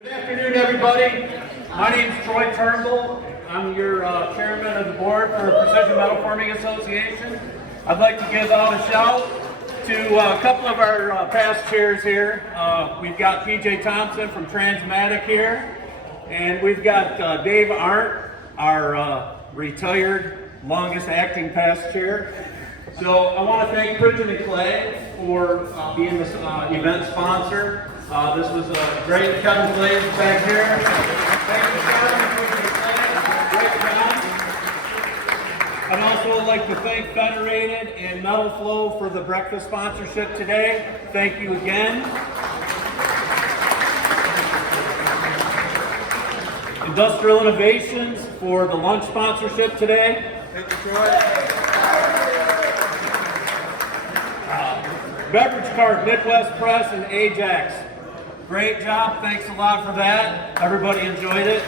Good afternoon, everybody. My name is Troy Turnbull. I'm your chairman of the board for Precision Metalforming Association. I'd like to give out a shout to a couple of our past chairs here. We've got PJ Thompson from Transmatic here, and we've got Dave Arndt, our retired longest acting past chair. So I want to thank Precision and Clay for being this event sponsor. This was a great. Kevin Clay back here. Thank you, Kevin. Great job. I'd also like to thank Federated and Metal Flow for the breakfast sponsorship today. Thank you again. Industrial Innovations for the lunch sponsorship today. Thank you, Troy. Beverage Cart, Midwest Press, and Ajax. Great job. Thanks a lot for that. Everybody enjoyed it.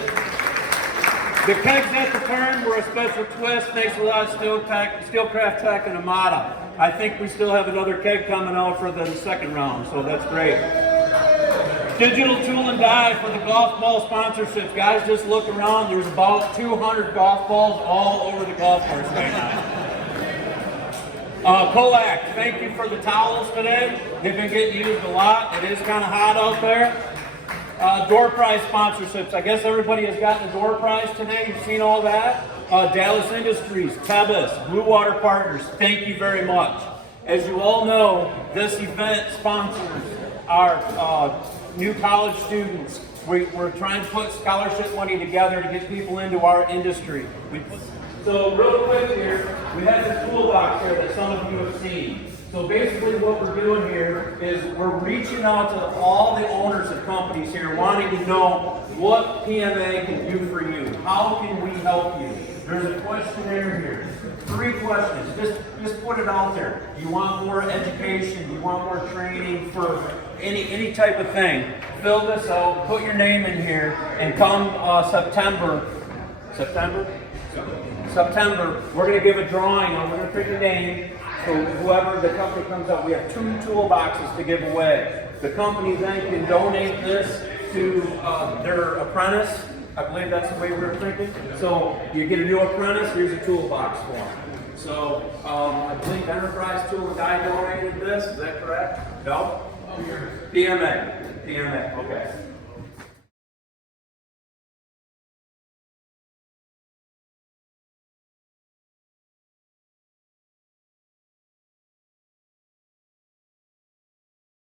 The kegs at the turn were a special twist. Thanks a lot, Steelcraft Tech and Amada. I think we still have another keg coming out for the second round, so that's great. Digital Tool and Die for the golf ball sponsorships. Guys, just look around. There's about 200 golf balls all over the golf course right now. Colac, thank you for the towels today. They've been getting used a lot. It is kind of hot out there. Door prize sponsorships. I guess everybody has gotten the door prize today. You've seen all that. Dallas Industries, Tebas, Blue Water Partners, thank you very much. As you all know, this event sponsors our new college students. We're trying to put scholarship money together to get people into our industry. So real quick here, we have this toolbox here that some of you have seen. So basically what we're doing here is we're reaching out to all the owners of companies here wanting to know what PMA can do for you. How can we help you? There's a questionnaire here. 3 questions. Just put it out there. You want more education, you want more training for any type of thing. Fill this out, put your name in here, and come September, we're going to give a drawing and we're going to pick a name. So whoever the company comes up, we have 2 toolboxes to give away. The company then can donate this to their apprentice. I believe that's the way we're thinking. So you get a new apprentice, here's a toolbox for them. So I believe Enterprise Tool and Die donated this, is that correct? No? PMA, okay.